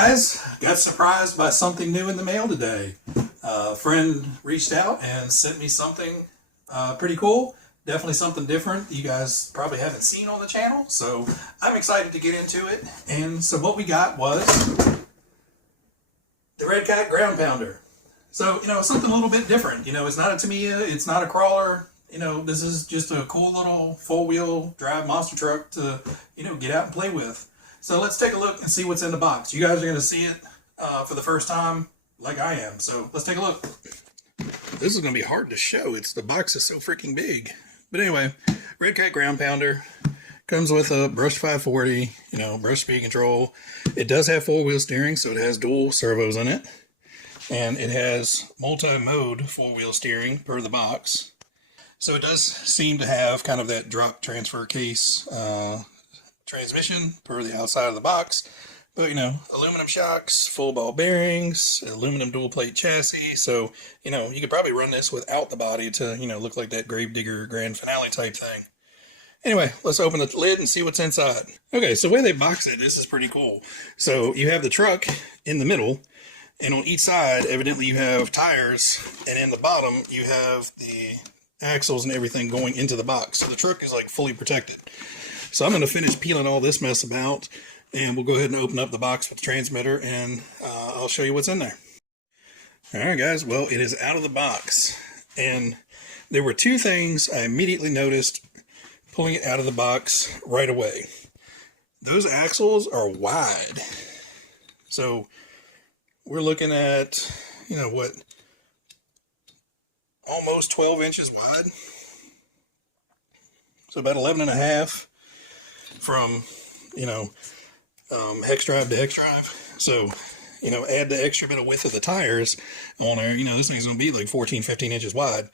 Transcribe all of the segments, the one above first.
guys, got surprised by something new in the mail today. A friend reached out and sent me something pretty cool. Definitely something different you guys probably haven't seen on the channel. So I'm excited to get into it. And so what we got was the Redcat ground pounder. So, something a little bit different. It's not a Tamiya, it's not a crawler. This is just a cool little four-wheel drive monster truck to, get out and play with. So let's take a look and see what's in the box. You guys are going to see it for the first time like I am. So let's take a look. This is going to be hard to show. The box is so freaking big. But anyway, Redcat ground pounder. Comes with a brush 540, brush speed control. It does have four-wheel steering, so it has dual servos in it. And it has multi-mode four-wheel steering per the box. So it does seem to have kind of that drop transfer case transmission per the outside of the box. But, aluminum shocks, full ball bearings, aluminum dual plate chassis. So, you could probably run this without the body to, look like that Gravedigger Grand Finale type thing. Anyway, let's open the lid and see what's inside. Okay, so the way they box it, this is pretty cool. So you have the truck in the middle, and on each side, evidently you have tires, and in the bottom, you have the axles and everything going into the box. So the truck is like fully protected. So I'm going to finish peeling all this mess about, and we'll go ahead and open up the box with the transmitter, and I'll show you what's in there. All right, guys, well, it is out of the box, and there were two things I immediately noticed pulling it out of the box right away. Those axles are wide. So we're looking at, almost 12 inches wide. So about 11 and a half from, hex drive to hex drive. So, add the extra bit of width of the tires on there, this thing's going to be like 14, 15 inches wide.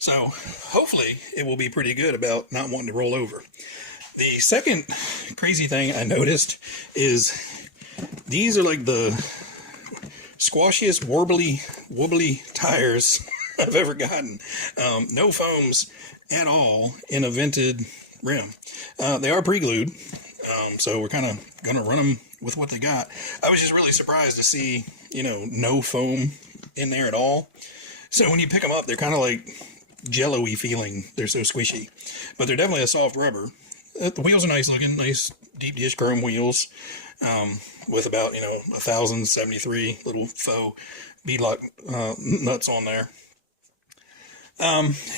So hopefully it will be pretty good about not wanting to roll over. The second crazy thing I noticed is these are like the squashiest, wobbly tires I've ever gotten. No foams at all in a vented rim. They are pre-glued, so we're kind of going to run them with what they got. I was just really surprised to see, no foam in there at all. So when you pick them up, they're kind of like jello-y feeling. They're so squishy, but they're definitely a soft rubber. The wheels are nice looking, nice deep dish chrome wheels, with about 1,073 little faux beadlock nuts on there.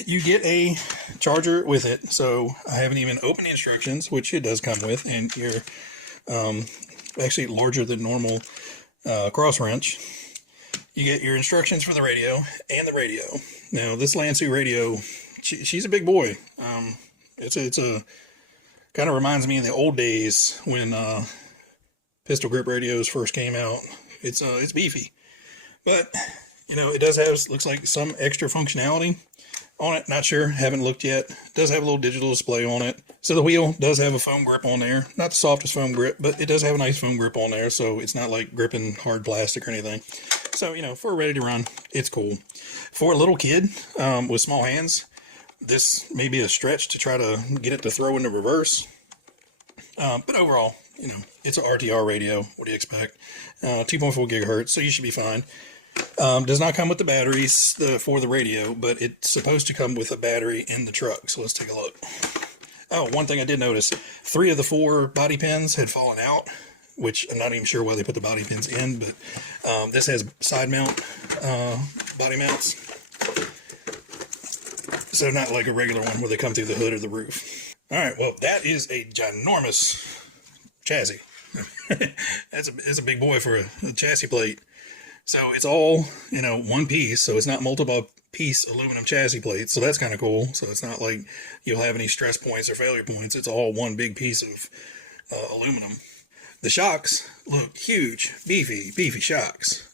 You get a charger with it, so I haven't even opened the instructions, which it does come with, and you're actually larger than normal cross wrench. You get your instructions for the radio and the radio. Now, this Lansu radio, she's a big boy. It's a kind of reminds me of the old days when pistol grip radios first came out. It's beefy, but it does have, looks like, some extra functionality on it. Not sure, haven't looked yet. It does have a little digital display on it. So the wheel does have a foam grip on there. Not the softest foam grip, but it does have a nice foam grip on there, so it's not like gripping hard plastic or anything. So, for ready to run, it's cool. For a little kid with small hands, this may be a stretch to try to get it to throw into reverse. But overall, it's an RTR radio. What do you expect? 2.4 gigahertz, so you should be fine. Does not come with the batteries for the radio, but it's supposed to come with a battery in the truck. So let's take a look. Oh, one thing I did notice, 3 of the 4 body pins had fallen out, which I'm not even sure why they put the body pins in, but this has side mount body mounts. So not like a regular one where they come through the hood or the roof. All right, well, that is a ginormous chassis. It's a big boy for a chassis plate. So it's all, one piece, so it's not multiple piece aluminum chassis plates, so that's kind of cool. So it's not like you'll have any stress points or failure points. It's all one big piece of aluminum. The shocks look huge, beefy shocks.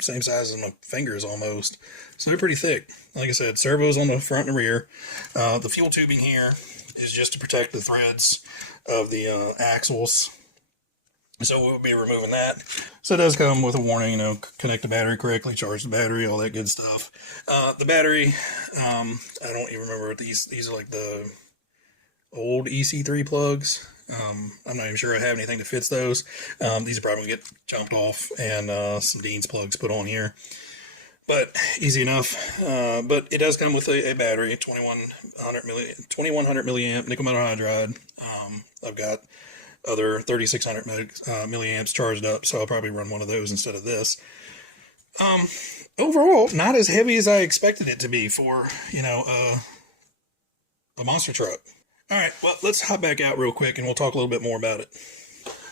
Same size as my fingers almost. So they're pretty thick. Like I said, servos on the front and rear. The fuel tubing here is just to protect the threads of the axles. So we'll be removing that. So it does come with a warning, connect the battery correctly, charge the battery, all that good stuff. The battery, I don't even remember what these are, like the old EC3 plugs. I'm not even sure I have anything that fits those. These are probably going to get jumped off and some Dean's plugs put on here. But easy enough. But it does come with a battery, 2100 milliamp nickel metal hydride. I've got other 3600 milliamps charged up, so I'll probably run one of those instead of this. Overall, not as heavy as I expected it to be for, a monster truck. All right, well, let's hop back out real quick and we'll talk a little bit more about it.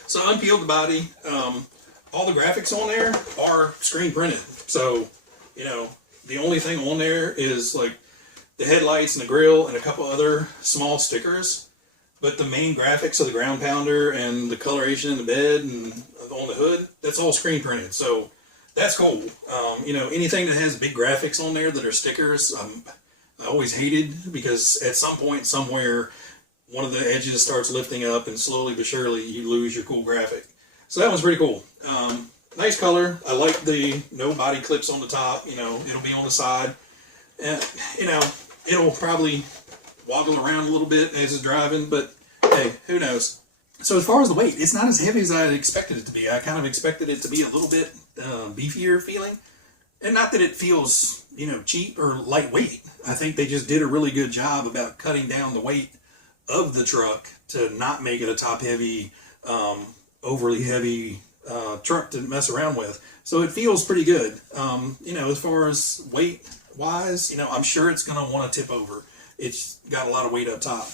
So I unpeeled the body. All the graphics on there are screen printed. So, the only thing on there is like the headlights and the grill and a couple other small stickers. But the main graphics of the ground pounder and the coloration in the bed and on the hood, that's all screen printed. So that's cool. Anything that has big graphics on there that are stickers, I always hated, because at some point somewhere one of the edges starts lifting up and slowly but surely you lose your cool graphic. So that one's pretty cool. Nice color. I like the no body clips on the top. It'll be on the side. It'll probably woggle around a little bit as it's driving, but hey, who knows? So as far as the weight, it's not as heavy as I had expected it to be. I kind of expected it to be a little bit beefier feeling. And not that it feels, cheap or lightweight. I think they just did a really good job about cutting down the weight of the truck to not make it a top-heavy, overly heavy truck to mess around with. So it feels pretty good. As far as weight-wise, I'm sure it's going to want to tip over. It's got a lot of weight up top.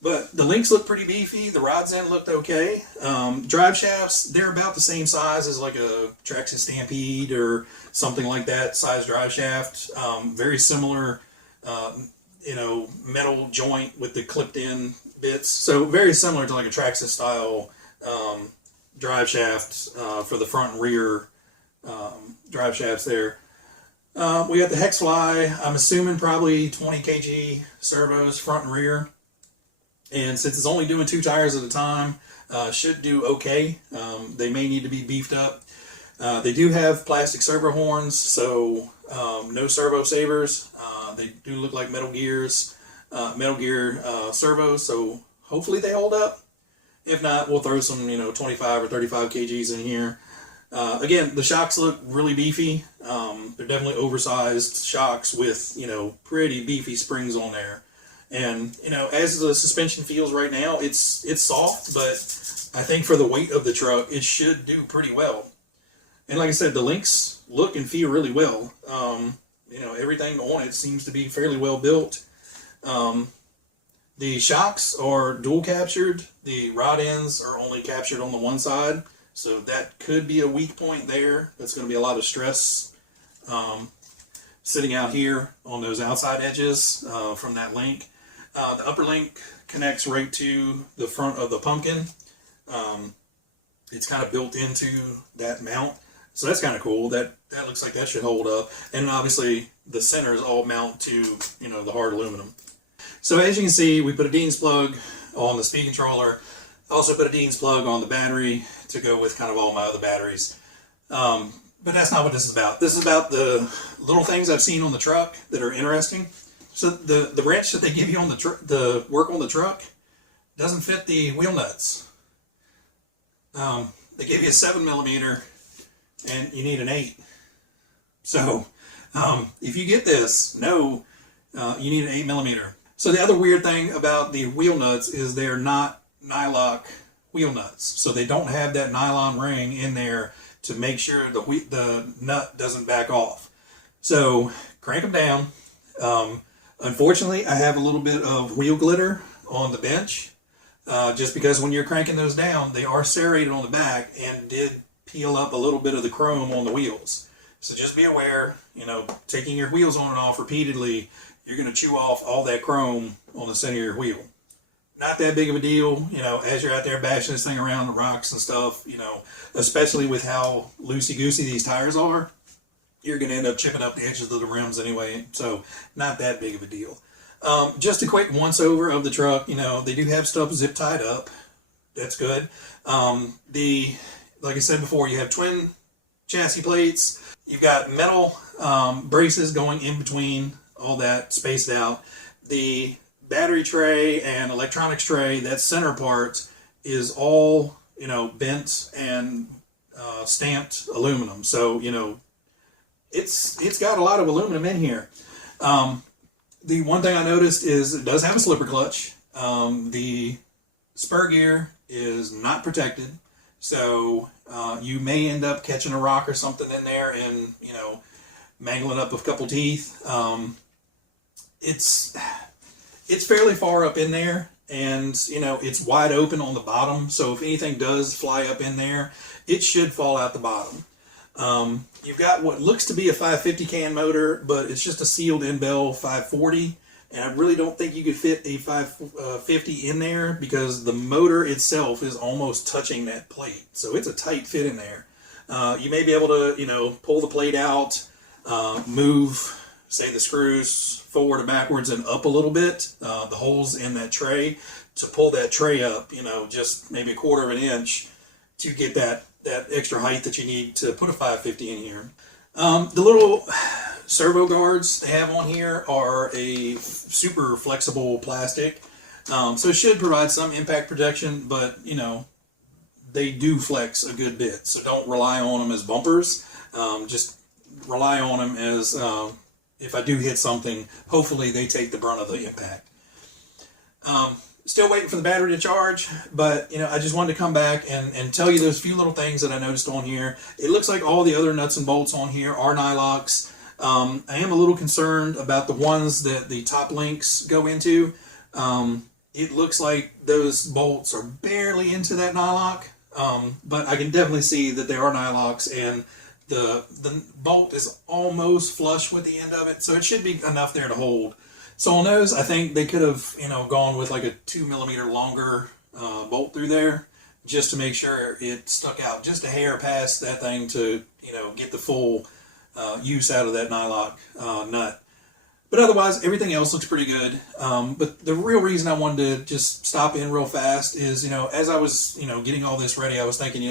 But the links look pretty beefy. The rods end looked okay. Drive shafts, they're about the same size as like a Traxxas Stampede or something like that size drive shaft. Very similar, metal joint with the clipped in bits. So very similar to like a Traxxas style drive shaft for the front and rear drive shafts there. We got the hex fly. I'm assuming probably 20 kg servos front and rear. And since it's only doing 2 tires at a time, should do okay. They may need to be beefed up. They do have plastic servo horns, so no servo savers. They do look like Metal Gear servos, so hopefully they hold up. If not, we'll throw some 25 or 35 kgs in here. Again, the shocks look really beefy. They're definitely oversized shocks with pretty beefy springs on there. And, as the suspension feels right now, it's soft, but I think for the weight of the truck, it should do pretty well. And like I said, the links look and feel really well. Everything on it seems to be fairly well built. The shocks are dual captured. The rod ends are only captured on the one side. So that could be a weak point there. That's going to be a lot of stress sitting out here on those outside edges from that link. The upper link connects right to the front of the pumpkin. It's kind of built into that mount. So that's kind of cool. That looks like that should hold up. And obviously the centers all mount to, the hard aluminum. So as you can see, we put a Dean's plug on the speed controller. Also put a Dean's plug on the battery to go with kind of all my other batteries. But that's not what this is about. This is about the little things I've seen on the truck that are interesting. So the wrench that they give you on the work on the truck doesn't fit the wheel nuts. They give you a 7mm and you need an 8. So if you get this, you need an 8mm. So the other weird thing about the wheel nuts is they're not nylock wheel nuts. So they don't have that nylon ring in there to make sure the nut doesn't back off. So crank them down. Unfortunately, I have a little bit of wheel glitter on the bench, just because when you're cranking those down, they are serrated on the back and did peel up a little bit of the chrome on the wheels. So just be aware, taking your wheels on and off repeatedly, you're going to chew off all that chrome on the center of your wheel. Not that big of a deal, as you're out there bashing this thing around the rocks and stuff, especially with how loosey-goosey these tires are. You're going to end up chipping up the edges of the rims anyway, so not that big of a deal. Just a quick once-over of the truck. They do have stuff zip tied up. That's good. Like I said before, you have twin chassis plates. You've got metal braces going in between, all that spaced out. The battery tray and electronics tray, that center part is all, bent and stamped aluminum. So, it's got a lot of aluminum in here. The one thing I noticed is it does have a slipper clutch. The spur gear is not protected, so you may end up catching a rock or something in there and mangling up a couple teeth. It's fairly far up in there, and it's wide open on the bottom, so if anything does fly up in there, it should fall out the bottom. You've got what looks to be a 550 can motor, but it's just a sealed in-bell 540, and I really don't think you could fit a 550 in there because the motor itself is almost touching that plate, so it's a tight fit in there. You may be able to pull the plate out, move, say, the screws forward or backwards and up a little bit, the holes in that tray, to pull that tray up, just maybe a quarter of an inch to get that extra height that you need to put a 550 in here. The little servo guards they have on here are a super flexible plastic, so it should provide some impact protection, but they do flex a good bit, so don't rely on them as bumpers. Just rely on them as if I do hit something, hopefully they take the brunt of the impact. Still waiting for the battery to charge, but I just wanted to come back and tell you those few little things that I noticed on here. It looks like all the other nuts and bolts on here are nylocks. I am a little concerned about the ones that the top links go into. It looks like those bolts are barely into that nylock, but I can definitely see that there are nylocks, and the bolt is almost flush with the end of it, so it should be enough there to hold. So on those, I think they could have, gone with like a 2 millimeter longer bolt through there, just to make sure it stuck out just a hair past that thing to, get the full use out of that nylock nut. But otherwise, everything else looks pretty good. But the real reason I wanted to just stop in real fast is, as I was, getting all this ready, I was thinking,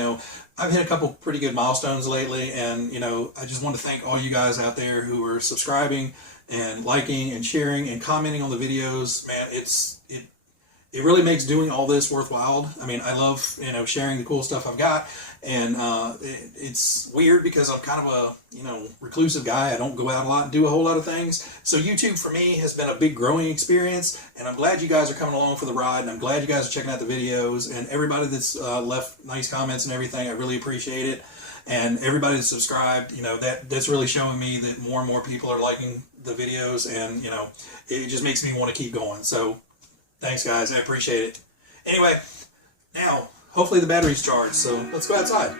I've hit a couple pretty good milestones lately, and, I just want to thank all you guys out there who are subscribing and liking and sharing and commenting on the videos. Man, it really makes doing all this worthwhile. I mean, I love, sharing the cool stuff I've got, and it's weird because I'm kind of a, reclusive guy. I don't go out a lot and do a whole lot of things. So YouTube for me has been a big growing experience, and I'm glad you guys are coming along for the ride, and I'm glad you guys are checking out the videos, and everybody that's left nice comments and everything, I really appreciate it. And everybody that's subscribed, that's really showing me that more and more people are liking the videos, and it just makes me want to keep going. So thanks, guys, I appreciate it. Anyway, now hopefully the battery's charged, so let's go outside.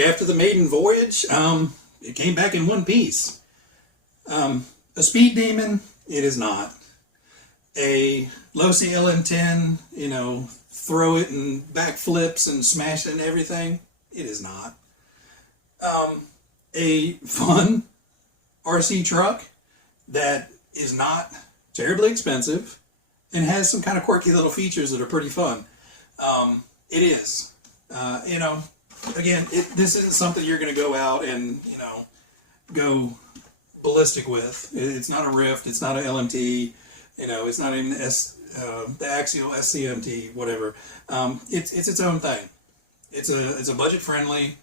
back after the maiden voyage. It came back in one piece. A speed demon, it is not. A low CLM10, throw it and backflips and smash it and everything, it is not. A fun RC truck that is not terribly expensive and has some kind of quirky little features that are pretty fun. It is. Again, this isn't something you're going to go out and, go ballistic with. It's not a Rift, it's not an LMT, it's not even the Axial SCMT, whatever. It's its own thing. It's a budget-friendly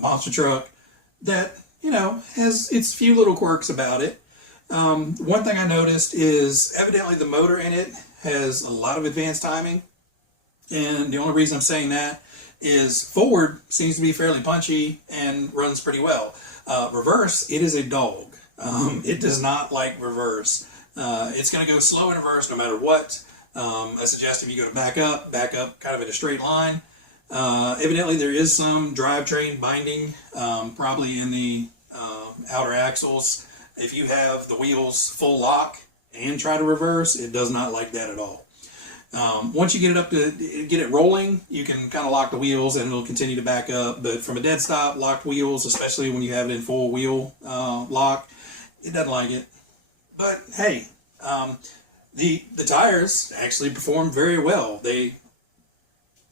monster truck that, has its few little quirks about it. One thing I noticed is evidently the motor in it has a lot of advanced timing, and the only reason I'm saying that is forward seems to be fairly punchy and runs pretty well. Reverse, it is a dog. It does not like reverse. It's going to go slow in reverse no matter what. I suggest if you go to back up kind of in a straight line. Evidently there is some drivetrain binding, probably in the outer axles. If you have the wheels full lock and try to reverse, it does not like that at all. Once you get it rolling, you can kind of lock the wheels and it'll continue to back up. But from a dead stop, locked wheels, especially when you have it in full wheel lock, it doesn't like it. But hey, the tires actually perform very well. They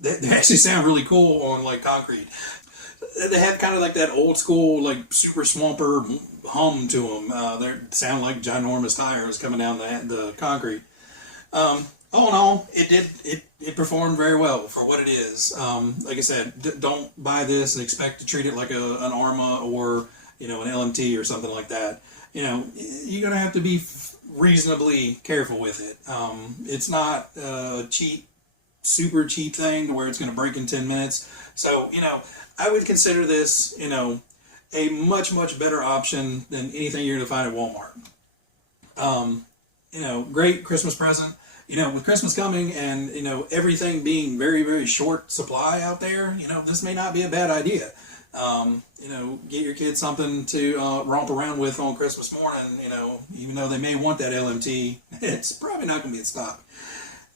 actually sound really cool on like concrete. They have kind of like that old school like super swamper hum to them. They sound like ginormous tires coming down the concrete. All in all, it performed very well for what it is. Like I said, don't buy this and expect to treat it like an Arma or an LMT or something like that. You're gonna have to be reasonably careful with it. It's not a super cheap thing to where it's gonna break in 10 minutes. So I would consider this a much better option than anything you're gonna find at Walmart. Great Christmas present. With Christmas coming and, everything being very short supply out there, this may not be a bad idea. Get your kids something to romp around with on Christmas morning, even though they may want that LMT, it's probably not going to be in stock.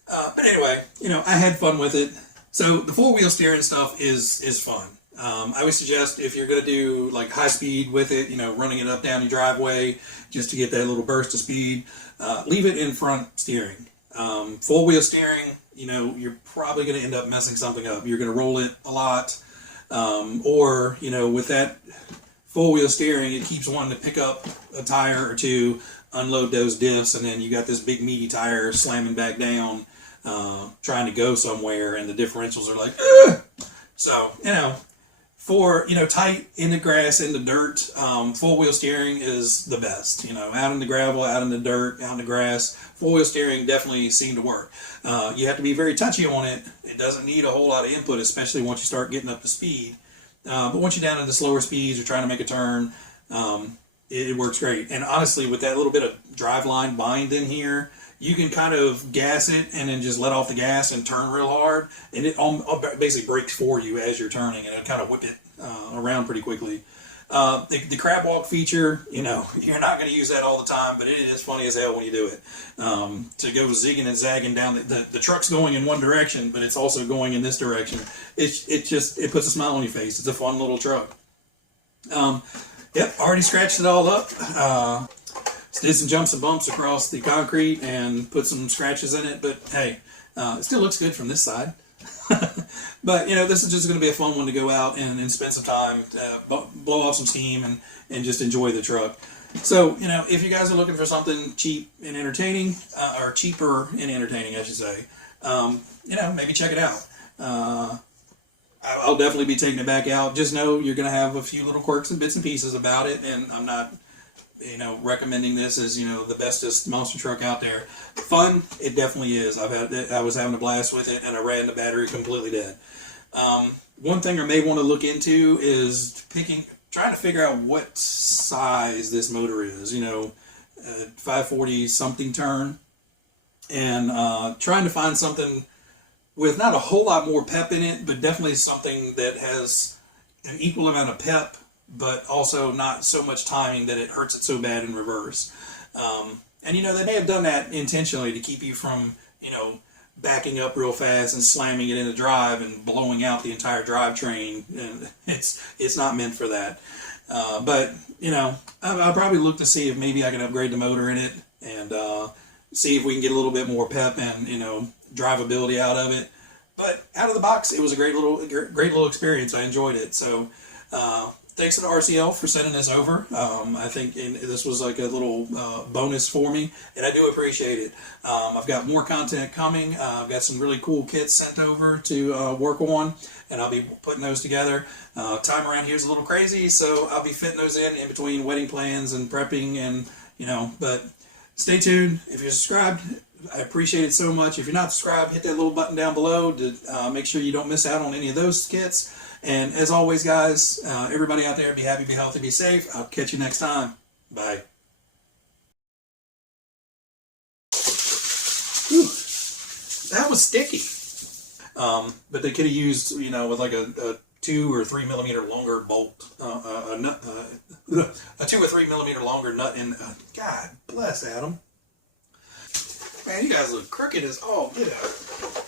But anyway, I had fun with it. So the four-wheel steering stuff is fun. I would suggest if you're going to do like high speed with it, running it up down your driveway just to get that little burst of speed, leave it in front steering. Four-wheel steering, you're probably going to end up messing something up. You're going to roll it a lot, or, with that four-wheel steering, it keeps wanting to pick up a tire or two, unload those diffs, and then you got this big meaty tire slamming back down, trying to go somewhere, and the differentials are like, ugh! So, for, tight in the grass, in the dirt, four-wheel steering is the best. Out in the gravel, out in the dirt, out in the grass, four-wheel steering definitely seemed to work. You have to be very touchy on it. It doesn't need a whole lot of input, especially once you start getting up to speed. But once you're down into slower speeds or trying to make a turn, it works great. And honestly, with that little bit of driveline bind in here, you can kind of gas it and then just let off the gas and turn real hard, and it basically brakes for you as you're turning, and it'll kind of whip it around pretty quickly. The crab walk feature, you're not going to use that all the time, but it is funny as hell when you do it. To go zigging and zagging down, the truck's going in one direction, but it's also going in this direction. It puts a smile on your face. It's a fun little truck. Yep, already scratched it all up. Did some jumps and bumps across the concrete and put some scratches in it, but hey, it still looks good from this side. But this is just going to be a fun one to go out and spend some time, blow off some steam and just enjoy the truck. So if you guys are looking for something cheap and entertaining, or cheaper and entertaining, I should say, maybe check it out. I'll definitely be taking it back out. Just know you're going to have a few little quirks and bits and pieces about it, and I'm not recommending this as the bestest monster truck out there. Fun, it definitely is. I was having a blast with it, and I ran the battery completely dead. One thing I may want to look into is trying to figure out what size this motor is. 540 something turn, and trying to find something with not a whole lot more pep in it, but definitely something that has an equal amount of pep, but also not so much timing that it hurts it so bad in reverse. And you know, they may have done that intentionally to keep you from, you know, backing up real fast and slamming it in the drive and blowing out the entire drivetrain. It's not meant for that. But you know, I'll probably look to see if maybe I can upgrade the motor in it and see if we can get a little bit more pep and, you know, drivability out of it. But out of the box, it was a great little experience. I enjoyed it. So thanks to the RCL for sending this over. I think this was like a little bonus for me, and I do appreciate it. I've got more content coming. I've got some really cool kits sent over to work on, and I'll be putting those together. Time around here is a little crazy, so I'll be fitting those in between wedding plans and prepping, and you know. But stay tuned. If you're subscribed, I appreciate it so much. If you're not subscribed, hit that little button down below to make sure you don't miss out on any of those kits. And as always, guys, everybody out there, be happy, be healthy, be safe. I'll catch you next time. Bye. Whew. That was sticky. But they could have used, you know, with like a 2 or 3 millimeter longer bolt, a 2 or 3 millimeter longer nut in. God bless Addam. Man, you guys look crooked as all get out.